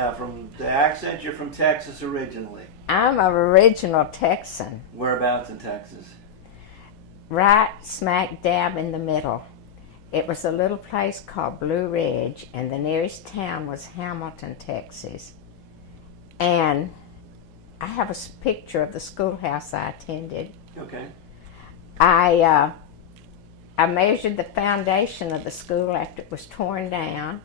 Now, from the accent, you're from Texas originally. I'm an original Texan. Whereabouts in Texas? Right smack dab in the middle. It was a little place called Blue Ridge, and the nearest town was Hamilton, Texas. And I have a picture of the schoolhouse I attended. Okay. I measured the foundation of the school after it was torn down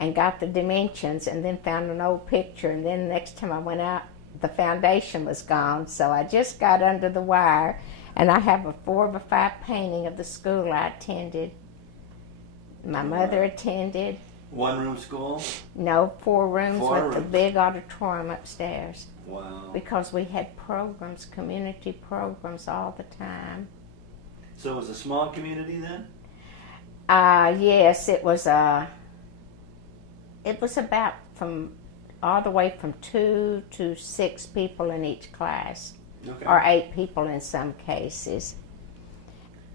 and got the dimensions, and then found an old picture, and then the next time I went out, the foundation was gone, so I just got under the wire, and I have a 4x5 painting of the school I attended. My mother attended. One-room school? No, 4 rooms with a rooms. big auditorium upstairs. Wow. Because we had programs, community programs all the time. So it was a small community then? Yes, it was about from all the way from 2 to 6 people in each class, Okay. or 8 people in some cases.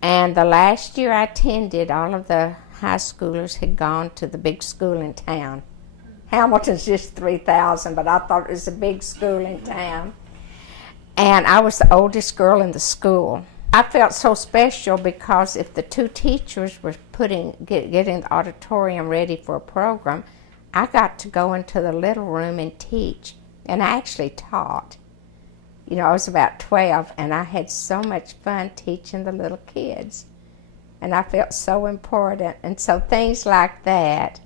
And the last year I attended, all of the high schoolers had gone to the big school in town. Hamilton's just 3,000, but I thought it was a big school in town. And I was the oldest girl in the school. I felt so special because if the 2 teachers were getting the auditorium ready for a program, I got to go into the little room and teach. And I actually taught. You know, I was about 12, and I had so much fun teaching the little kids. And I felt so important. And so things like that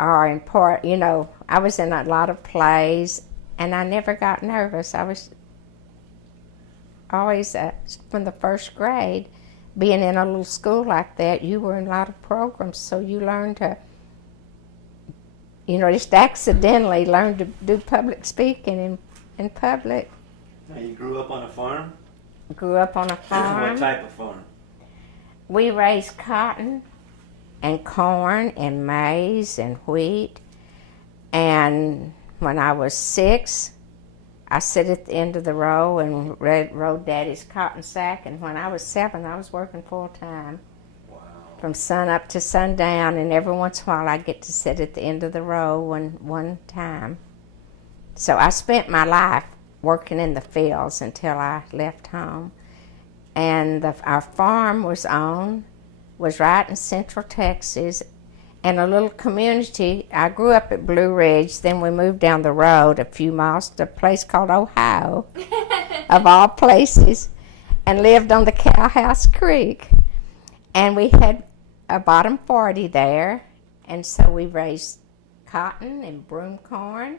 are important. You know, I was in a lot of plays, and I never got nervous. I was always, from the first grade, being in a little school like that, you were in a lot of programs, so you learned to, you know, just accidentally learn to do public speaking in public. Now, you grew up on a farm? Grew up on a farm. What type of farm? We raised cotton and corn and maize and wheat. And when I was 6, I sat at the end of the row and rode Daddy's cotton sack. And when I was 7, I was working full time. Wow. From sun up to sundown. And every once in a while I'd get to sit at the end of the row one time. So I spent my life working in the fields until I left home. And our farm was right in central Texas, and a little community. I grew up at Blue Ridge, then we moved down the road a few miles to a place called Ohio, of all places, and lived on the Cowhouse Creek. And we had a bottom 40 there, and so we raised cotton and broom corn.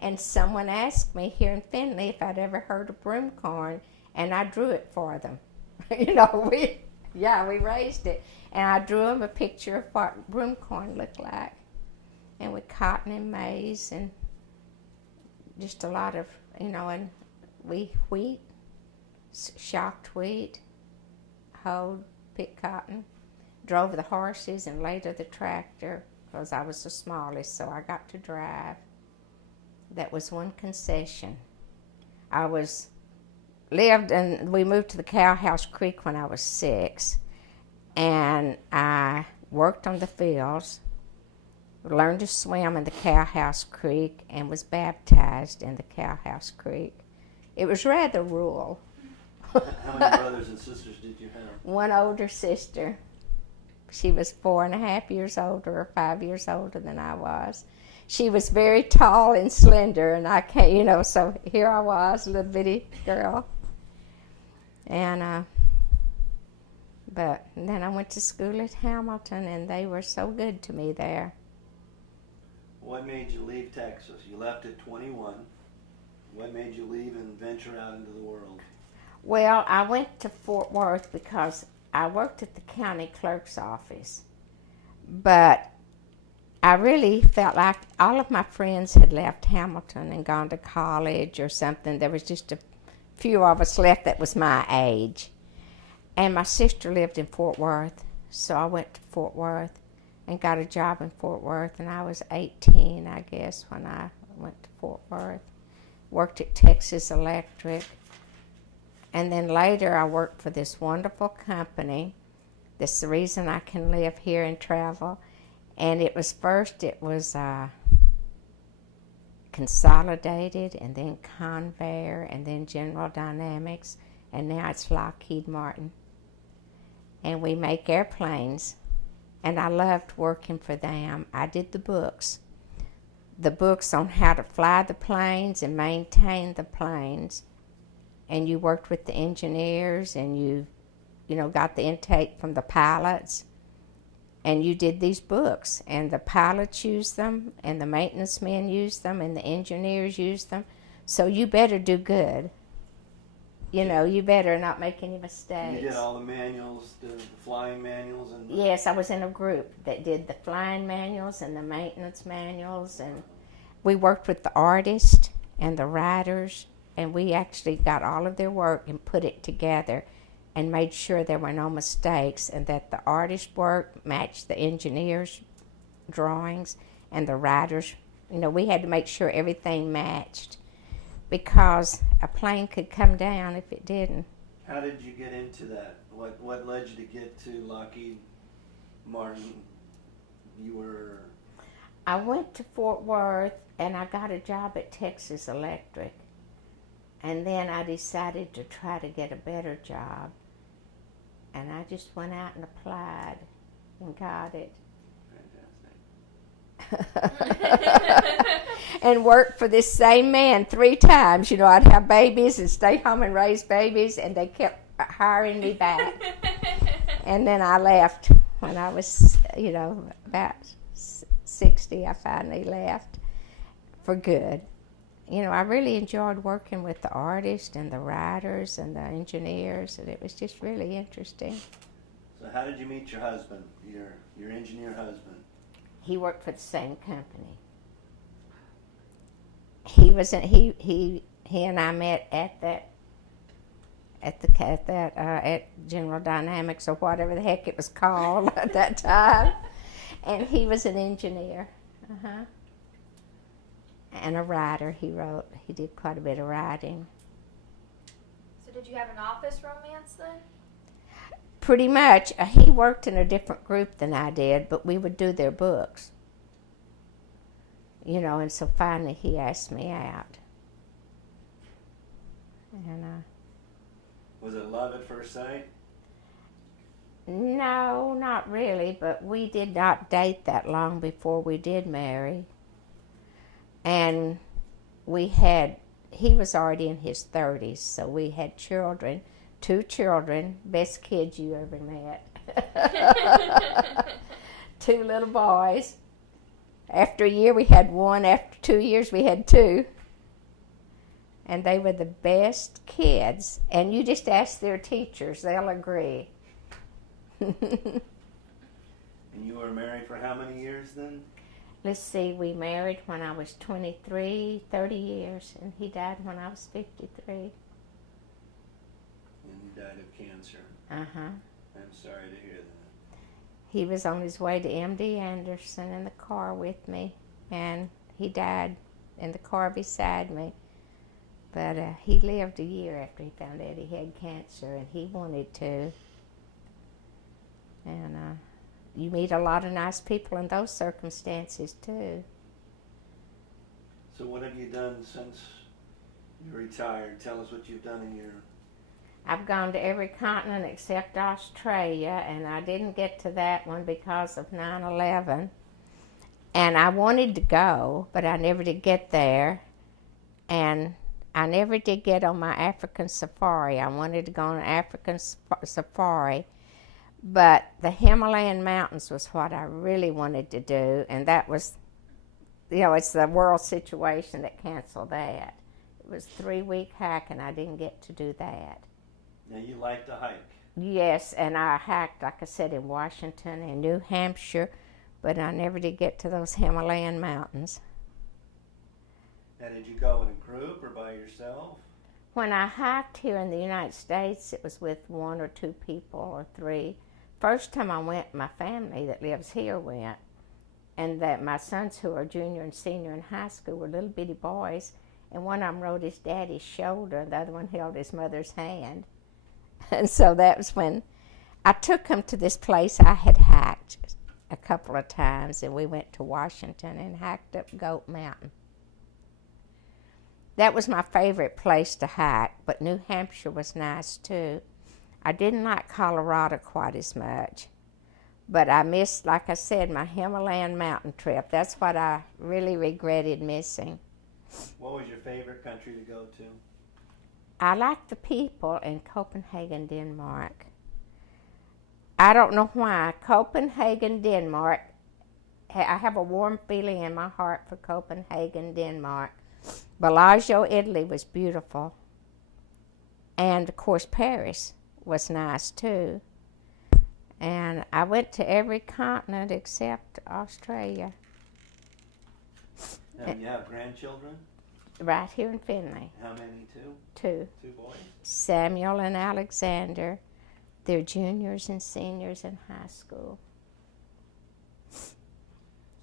And someone asked me here in Findlay if I'd ever heard of broom corn, and I drew it for them. You know, we raised it, and I drew them a picture of what broom corn looked like, and with cotton and maize and just a lot of, you know, and wheat, shocked wheat, hoed, picked cotton, drove the horses and later the tractor because I was the smallest, so I got to drive. That was one concession. We moved to the Cowhouse Creek when I was 6, and I worked on the fields, learned to swim in the Cowhouse Creek, and was baptized in the Cowhouse Creek. It was rather rural. How many brothers and sisters did you have? One older sister. She was 4.5 years older or 5 years older than I was. She was very tall and slender, and I can't, you know, so here I was, a little bitty girl. And, but then I went to school at Hamilton, and they were so good to me there. What made you leave Texas? You left at 21. What made you leave and venture out into the world? Well, I went to Fort Worth because I worked at the county clerk's office. But I really felt like all of my friends had left Hamilton and gone to college or something. There was just a few of us left that was my age. And my sister lived in Fort Worth, so I went to Fort Worth and got a job in Fort Worth. And I was 18, I guess, when I went to Fort Worth. Worked at Texas Electric. And then later I worked for this wonderful company. That's the reason I can live here and travel. And it was Consolidated, and then Convair, and then General Dynamics, and now it's Lockheed Martin. And we make airplanes, and I loved working for them. I did the books on how to fly the planes and maintain the planes, and you worked with the engineers, and you got the intake from the pilots, and you did these books, and the pilots used them, and the maintenance men used them, and the engineers used them. So you better do good. You better not make any mistakes. You did all the manuals, the flying manuals, and yes, I was in a group that did the flying manuals and the maintenance manuals, and we worked with the artists and the writers, and we actually got all of their work and put it together and made sure there were no mistakes, and that the artist work matched the engineers' drawings and the writers. We had to make sure everything matched, because a plane could come down if it didn't. How did you get into that? What led you to get to Lockheed Martin? I went to Fort Worth, and I got a job at Texas Electric. And then I decided to try to get a better job. And I just went out and applied and got it. Fantastic. And worked for this same man 3 times. I'd have babies and stay home and raise babies, and they kept hiring me back. And then I left when I was, about 60. I finally left for good. I really enjoyed working with the artists and the writers and the engineers, and it was just really interesting. So how did you meet your husband, your engineer husband? He worked for the same company. He and I met at General Dynamics, or whatever the heck it was called at that time, and he was an engineer. And a writer. He did quite a bit of writing. So did you have an office romance then? Pretty much. He worked in a different group than I did, but we would do their books. And so finally he asked me out. And was it love at first sight? No, not really, but we did not date that long before we did marry. And he was already in his 30s, so we had children, 2 children, best kids you ever met. 2 little boys. After a year we had 1, after 2 years we had 2. And they were the best kids. And you just ask their teachers, they'll agree. And you were married for how many years then? Let's see, we married when I was 23, 30 years, and he died when I was 53. And he died of cancer. Uh-huh. I'm sorry to hear that. He was on his way to MD Anderson in the car with me, and he died in the car beside me. But he lived a year after he found out he had cancer, and he wanted to. And you meet a lot of nice people in those circumstances, too. So what have you done since you retired? Tell us what you've done in your... I've gone to every continent except Australia, and I didn't get to that one because of 9/11. And I wanted to go, but I never did get there. And I never did get on my African safari. I wanted to go on an African safari. But the Himalayan mountains was what I really wanted to do, and that was, it's the world situation that canceled that. It was a 3-week hike, and I didn't get to do that. Now, you like to hike? Yes, and I hiked, like I said, in Washington and New Hampshire, but I never did get to those Himalayan mountains. Now, did you go in a group or by yourself? When I hiked here in the United States, it was with 1 or 2 people or 3. First time I went, my family that lives here went, and that my sons who are junior and senior in high school were little bitty boys, and one of them rode his daddy's shoulder, and the other one held his mother's hand. And so that was when I took them to this place I had hiked a couple of times, and we went to Washington and hiked up Goat Mountain. That was my favorite place to hike, but New Hampshire was nice too. I didn't like Colorado quite as much, but I missed, like I said, my Himalayan mountain trip. That's what I really regretted missing. What was your favorite country to go to? I like the people in Copenhagen, Denmark. I don't know why. Copenhagen, Denmark. I have a warm feeling in my heart for Copenhagen, Denmark. Bellagio, Italy was beautiful. And of course, Paris was nice too. And I went to every continent except Australia. Now, you have grandchildren? Right here in Findlay. How many? Two? Two. Two boys? Samuel and Alexander. They're juniors and seniors in high school.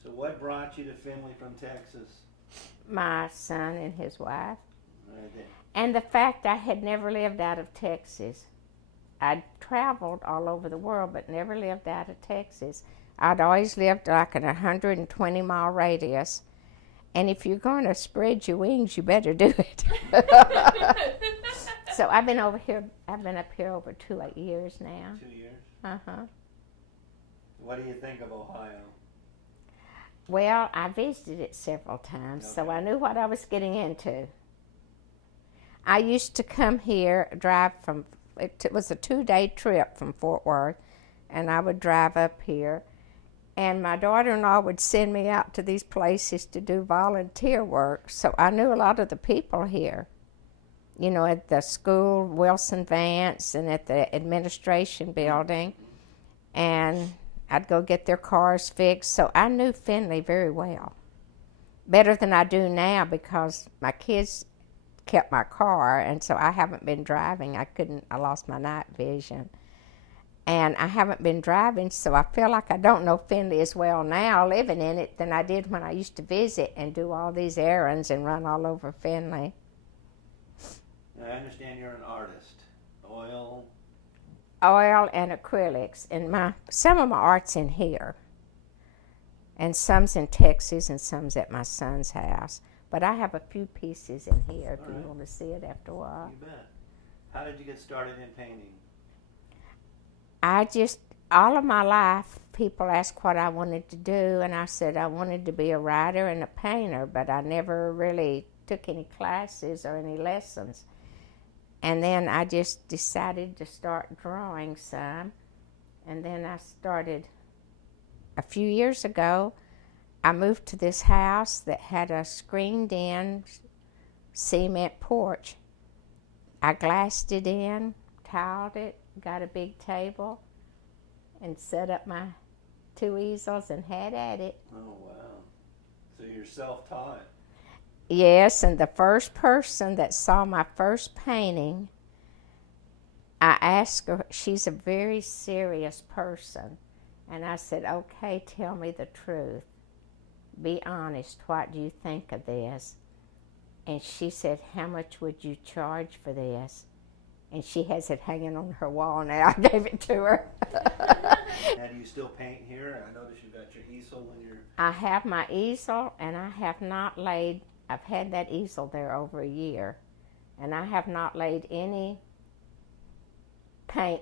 So what brought you to Findlay from Texas? My son and his wife. Right there. And the fact I had never lived out of Texas. I'd traveled all over the world, but never lived out of Texas. I'd always lived like in a 120-mile radius. And if you're going to spread your wings, you better do it. So I've been up here over 2 years now. 2 years? Uh-huh. What do you think of Ohio? Well, I visited it several times, so I knew what I was getting into. I used to come here, drive from, it was a 2-day trip from Fort Worth, and I would drive up here. And my daughter-in-law would send me out to these places to do volunteer work, so I knew a lot of the people here. You know, at the school, Wilson Vance, and at the administration building. And I'd go get their cars fixed, so I knew Findlay very well. Better than I do now because my kids kept my car, and so I haven't been driving. I lost my night vision. And I haven't been driving, so I feel like I don't know Findlay as well now, living in it, than I did when I used to visit and do all these errands and run all over Findlay. I understand you're an artist. Oil and acrylics, and some of my art's in here, and some's in Texas, and some's at my son's house. But I have a few pieces in here if you want to see it after a while. You bet. How did you get started in painting? All of my life, people asked what I wanted to do, and I said I wanted to be a writer and a painter, but I never really took any classes or any lessons. And then I just decided to start drawing some. And then I started, a few years ago, I moved to this house that had a screened-in cement porch. I glassed it in, tiled it, got a big table, and set up my 2 easels and had at it. Oh, wow. So you're self-taught. Yes, and the first person that saw my first painting, I asked her, she's a very serious person, and I said, okay, tell me the truth. Be honest, what do you think of this? And she said, how much would you charge for this? And she has it hanging on her wall now. I gave it to her. Now, do you still paint here? I noticed you've got your easel and your... I have my easel, and I have not laid... I've had that easel there over a year, and I have not laid any paint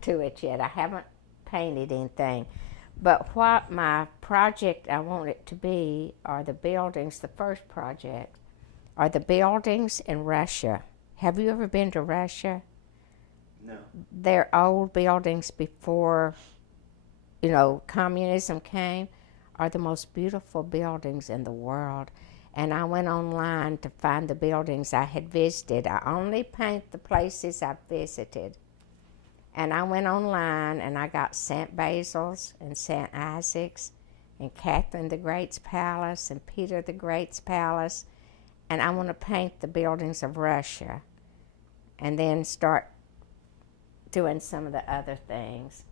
to it yet. I haven't painted anything. But what my project I want it to be are the buildings, the first project, are the buildings in Russia. Have you ever been to Russia? No. They're old buildings before, communism came, are the most beautiful buildings in the world. And I went online to find the buildings I had visited. I only paint the places I've visited. And I went online and I got St. Basil's and St. Isaac's and Catherine the Great's Palace and Peter the Great's Palace. And I want to paint the buildings of Russia and then start doing some of the other things.